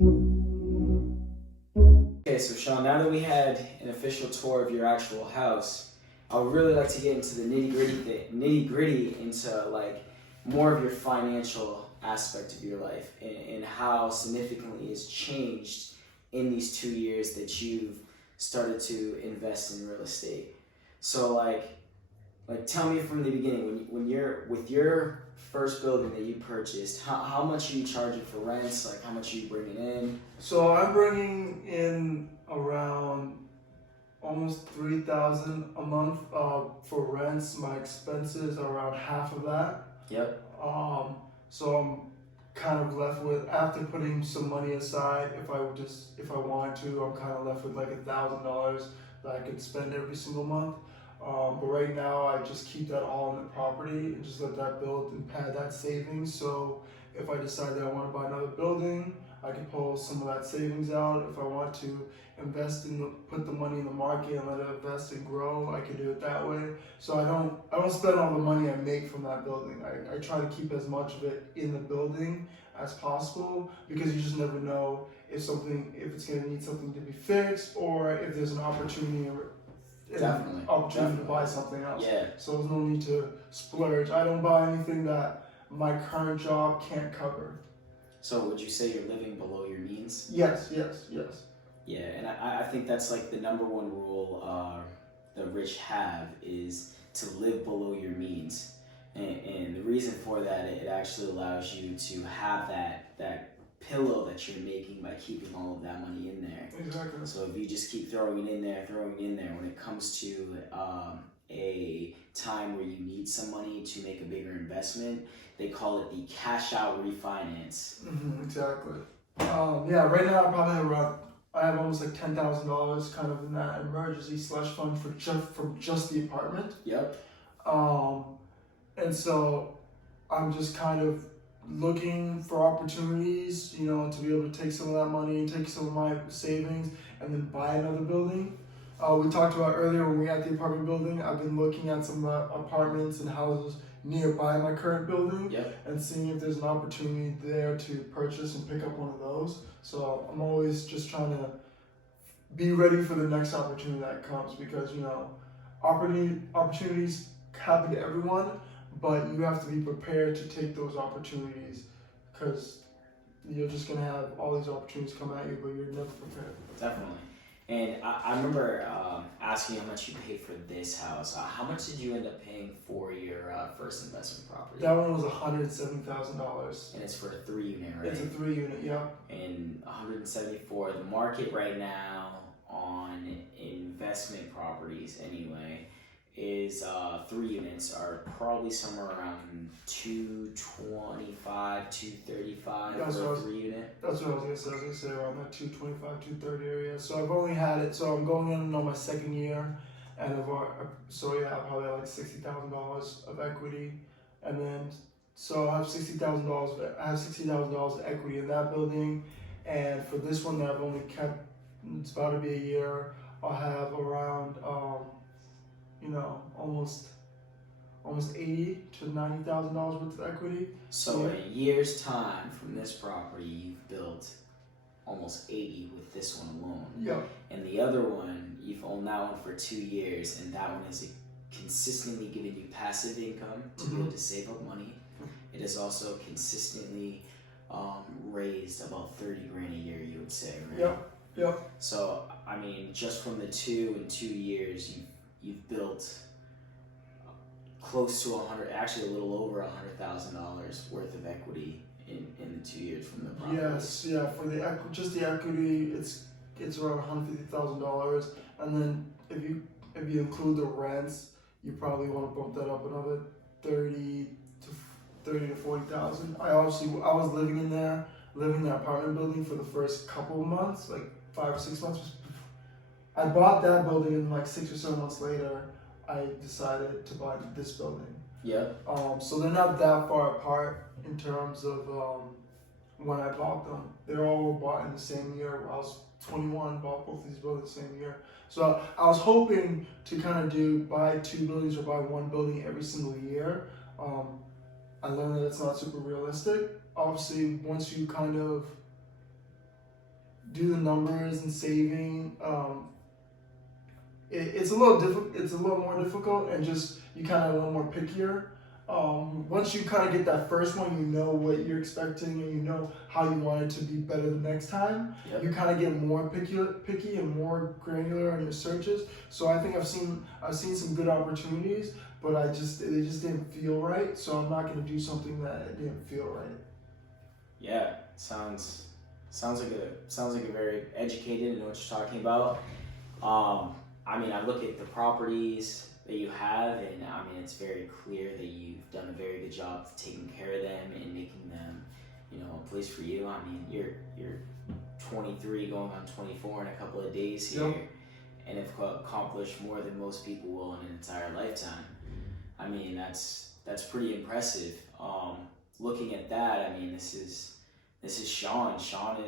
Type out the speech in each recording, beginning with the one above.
Okay, so Sean, now that we had an official tour of your actual house, I would really like to get into the nitty gritty into like more of your financial aspect of your life and how significantly it's changed in these 2 years that you've started to invest in real estate. So like tell me from the beginning when you're with your first building that you purchased, how much are you charging for rents? Like how much are you bringing in? So I'm bringing in around almost 3,000 a month for rents. My expenses are around half of that. Yep. Um, so I'm kind of left with, after putting some money aside, if I wanted to, I'm kind of left with like $1,000 that I could spend every single month. But right now, I just keep that all in the property and just let that build and pad that savings. So if I decide that I want to buy another building, I can pull some of that savings out. If I want to put the money in the market and let it invest and grow, I can do it that way. So I don't spend all the money I make from that building. I try to keep as much of it in the building as possible, because you just never know if it's gonna need something to be fixed, or if there's an opportunity Definitely. to buy something else. Yeah. So there's no need to splurge. I don't buy anything that my current job can't cover. So would you say you're living below your means? Yes. Yeah, and I think that's like the number one rule the rich have is to live below your means. And the reason for that, it actually allows you to have that pillow that you're making by keeping all of that money in there. Exactly. So if you just keep throwing it in there, when it comes to a time where you need some money to make a bigger investment, they call it the cash out refinance. Exactly. Yeah. Right now, I have almost like $10,000 kind of in that emergency slush fund for just the apartment. Yep. Um, and so I'm just kind of looking for opportunities, to be able to take some of that money and take some of my savings and then buy another building. We talked about earlier when we had the apartment building. I've been looking at some apartments and houses nearby my current building. Yep. And seeing if there's an opportunity there to purchase and pick up one of those. So I'm always just trying to be ready for the next opportunity that comes, because opportunities happen to everyone, but you have to be prepared to take those opportunities, because you're just gonna have all these opportunities come at you, but you're never prepared. Definitely. And I remember asking you how much you paid for this house. How much did you end up paying for your first investment property? That one was $170,000. And it's for a 3-unit, right? It's a 3-unit, yeah. And 174. The market right now on investment properties, anyway, is 3 units are probably somewhere around 225, 235 for a 3-unit. That's what I was gonna say. I was gonna say around that 225, 230 area. So I've only had it. So I'm going in on my second year, and I probably have like $60,000 of equity, and then so I have $60,000. I have $60,000 of equity in that building, and for this one that I've only kept, it's about to be a year. I'll have around almost $80,000 to $90,000 worth of equity. So in a year's time from this property, you've built almost 80 with this one alone. Yeah. And the other one, you've owned that one for 2 years, and that one has consistently given you passive income to be able to save up money. It has also consistently raised about 30 grand a year, you would say, right? Yeah. So I mean, just from the 2 years, you've built close to a little over $100,000 worth of equity in the 2 years from the property. Yes, yeah. For just the equity, it's around $150,000, and then if you include the rents, you probably want to bump that up another 30 to 40,000. I was living in that apartment building for the first couple of months, like 5 or 6 months. I bought that building, and like 6 or 7 months later, I decided to buy this building. Yeah. So they're not that far apart in terms of when I bought them. They all were bought in the same year. I was 21, bought both of these buildings the same year. So I was hoping to kind of buy 2 buildings or buy 1 building every single year. I learned that it's not super realistic. Obviously, once you kind of do the numbers and saving. It's a little difficult. It's a little more difficult, and just you kind of a little more pickier. Once you kind of get that first one, you know what you're expecting, and you know how you want it to be better the next time. Yep. You kind of get more picky and more granular in your searches. So I think I've seen some good opportunities, but they just didn't feel right. So I'm not going to do something that didn't feel right. Yeah, sounds like a very educated and know what you're talking about. I mean, I look at the properties that you have, and I mean, it's very clear that you've done a very good job of taking care of them and making them, you know, a place for you. I mean, you're 23 going on 24 in a couple of days here, Yep. and have accomplished more than most people will in an entire lifetime. I mean, that's pretty impressive. Looking at that, I mean, this is Sean. Sean.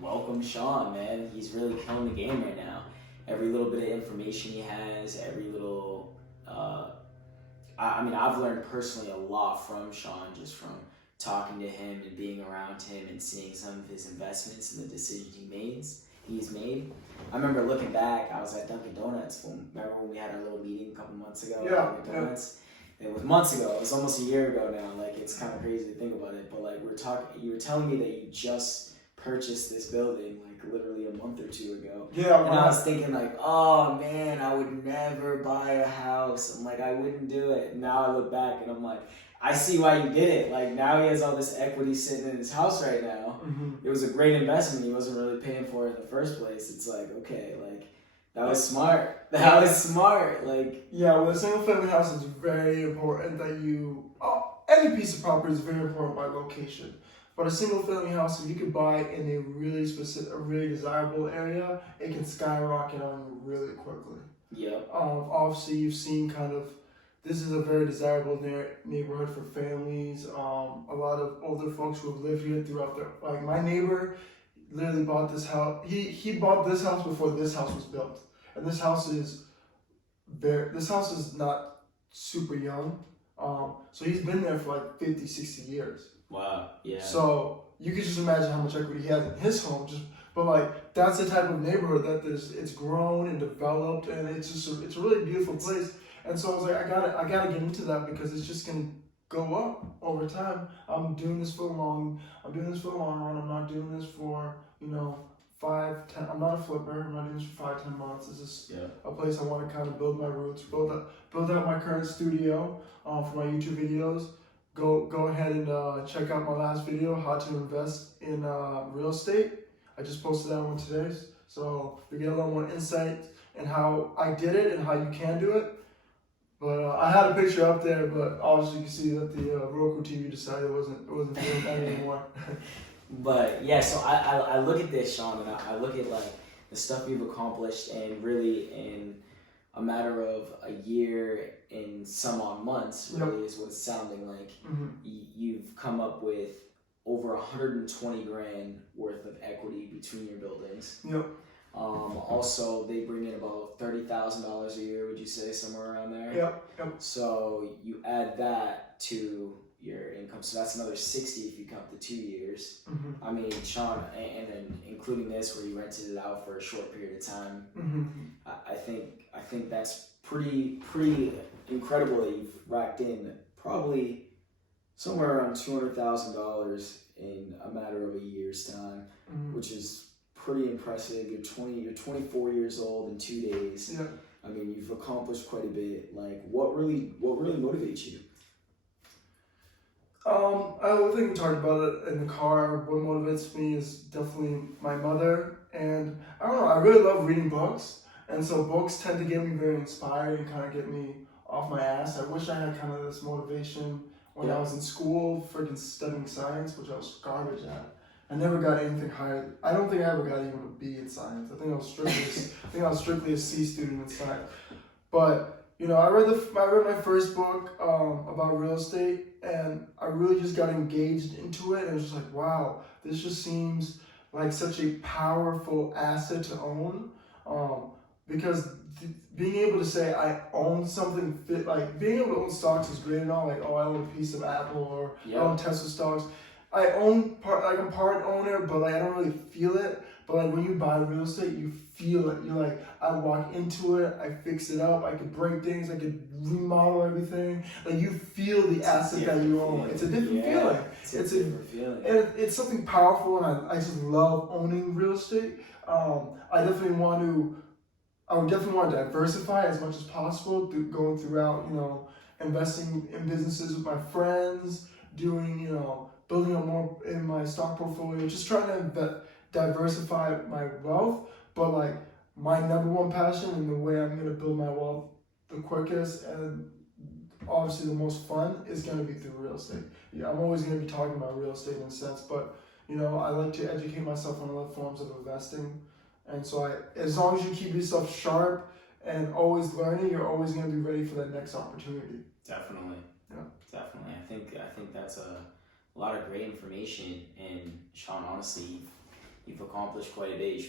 Welcome, Sean, man. He's really killing the game right now. Every little bit of information he has, every little, I mean, I've learned personally a lot from Sean, just from talking to him and being around him and seeing some of his investments and the decisions he's made. I remember looking back, I was at Dunkin' Donuts. Remember when we had our little meeting a couple months ago? Yeah. At Dunkin' Donuts? It was months ago. It was almost a year ago now. Like, it's kind of crazy to think about it. But like, you were telling me that you just purchased this building like literally a month or two ago. Yeah. And I was thinking like, oh man, I would never buy a house. I'm like, I wouldn't do it. And now I look back and I'm like, I see why you did it. Like, now he has all this equity sitting in his house right now. Mm-hmm. It was a great investment. He wasn't really paying for it in the first place. It's like, okay, like, that was smart. That was smart. Like, yeah, with a single family house, it's very important that any piece of property is very important by location. But a single family house, if you could buy in a really desirable area, it can skyrocket on you really quickly. yep. Obviously, you've seen this is a very desirable neighborhood for families. A lot of older folks who have lived here throughout like my neighbor literally bought this house. He bought this house before this house was built. And this house is not super young. So he's been there for like 50, 60 years. Wow. Yeah. So you can just imagine how much equity he has in his home. But like, that's the type of neighborhood that it's grown and developed, and it's a really beautiful place. And so I was like, I gotta get into that because it's just gonna go up over time. I'm doing this for the long run. I'm not doing this for 5, 10. I'm not a flipper. I'm not doing this for 5, 10 months. This is a place I want to kind of build my roots, build out my current studio for my YouTube videos. Go ahead and check out my last video, how to invest in real estate. I just posted that one today, so you get a little more insight in how I did it and how you can do it. But I had a picture up there, but obviously you can see that the Roku TV decided it wasn't doing that anymore. But yeah, so I look at this, Sean, and I look at like the stuff you've accomplished, and really in a matter of a year and some odd months, really is what it's sounding like. Mm-hmm. You've come up with over 120 grand worth of equity between your buildings. Yep. Also, they bring in about $30,000 a year. Would you say somewhere around there? Yep. So you add that to your income, so that's another 60 if you count the 2 years. Mm-hmm. I mean, Sean, and then including this where you rented it out for a short period of time. Mm-hmm. I think that's pretty incredible that you've racked in probably somewhere around $200,000 in a matter of a year's time, Mm-hmm. which is pretty impressive. You're 24 years old in 2 days. Yeah. I mean, you've accomplished quite a bit. Like, what really motivates you? I think we talked about it in the car. What motivates me is definitely my mother, and I don't know, I really love reading books, and so books tend to get me very inspired and kind of get me off my ass. I wish I had kind of this motivation when I was in school, freaking studying science, which I was garbage at. I never got anything higher. I don't think I ever got even a B in science. I think I was strictly a C student in science. But I read my first book about real estate, and I really just got engaged into it. And it was just like, wow, this just seems like such a powerful asset to own. Because being able to say I own something, like being able to own stocks is great and all. Like, oh, I own a piece of Apple or I own Tesla stocks. I own I'm part owner, but like I don't really feel it. But like when you buy real estate, you feel it. You're like, I walk into it, I fix it up, I could break things, I could remodel everything. Like you feel the asset that you own. It's a different feeling. It's a different feeling. And it's something powerful, and I just love owning real estate. I definitely want to. I would definitely want to diversify as much as possible, going throughout, investing in businesses with my friends, doing, building up more in my stock portfolio, just trying to diversify my wealth. But like my number one passion and the way I'm going to build my wealth the quickest and obviously the most fun is going to be through real estate. Yeah, I'm always going to be talking about real estate in a sense, but I like to educate myself on other forms of investing. And so as long as you keep yourself sharp and always learning, you're always going to be ready for that next opportunity. Definitely. Yeah. Definitely. I think that's a lot of great information. And Sean, honestly, you've accomplished quite a bit. You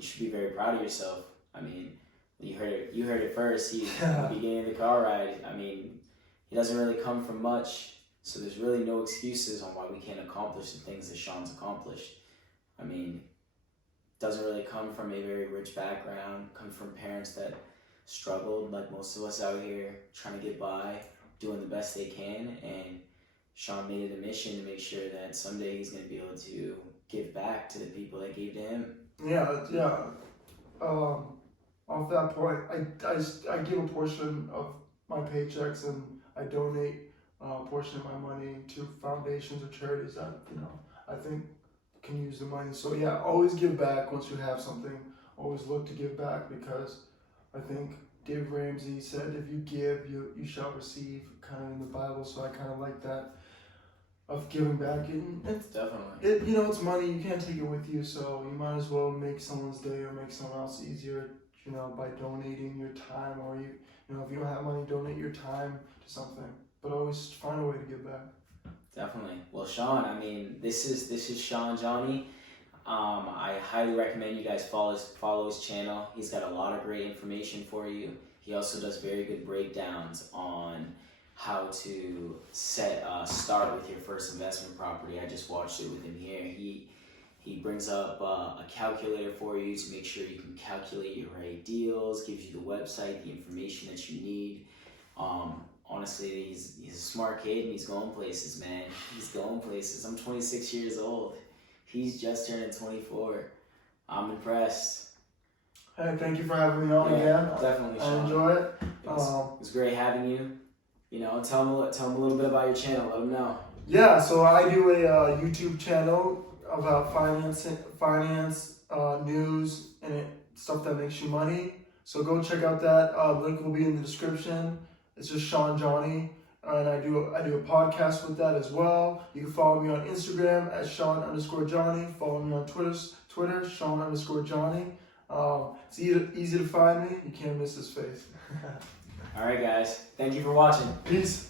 should be very proud of yourself. I mean, you heard it first. At the beginning of the car ride. I mean, he doesn't really come from much, so there's really no excuses on why we can't accomplish the things that Sean's accomplished. I mean, doesn't really come from a very rich background, come from parents that struggled like most of us out here, trying to get by, doing the best they can, and Sean made it a mission to make sure that someday he's going to be able to give back to the people that gave to him. Yeah. Off that point, I give a portion of my paychecks and I donate a portion of my money to foundations or charities that, I think can use the money. So yeah, always give back once you have something. Always look to give back, because I think Dave Ramsey said, if you give, you shall receive, kind of in the Bible. So I kind of like that of giving back. And it's definitely, it's money. You can't take it with you, so you might as well make someone's day or make someone else easier, by donating your time, or if you don't have money, donate your time to something. But always find a way to give back. Definitely. Well, Sean, I mean, this is Sean Jany. I highly recommend you guys follow his channel. He's got a lot of great information for you. He also does very good breakdowns on how to start with your first investment property. I just watched it with him here. He brings up a calculator for you to make sure you can calculate your right deals, gives you the website, the information that you need. Honestly, he's a smart kid and he's going places, man. He's going places. I'm 26 years old. He's just turning 24. I'm impressed. Hey, thank you for having me on again. Definitely, Sean. I enjoy it. It was great having you. Tell him a little bit about your channel. Let him know. Yeah, so I do a YouTube channel about finance, news, and stuff that makes you money. So go check out that. Link will be in the description. It's just Sean Jany, and I do a podcast with that as well. You can follow me on Instagram at Sean_Jany. Follow me on Twitter, Sean_Jany. It's easy to find me. You can't miss his face. All right, guys. Thank you for watching. Peace.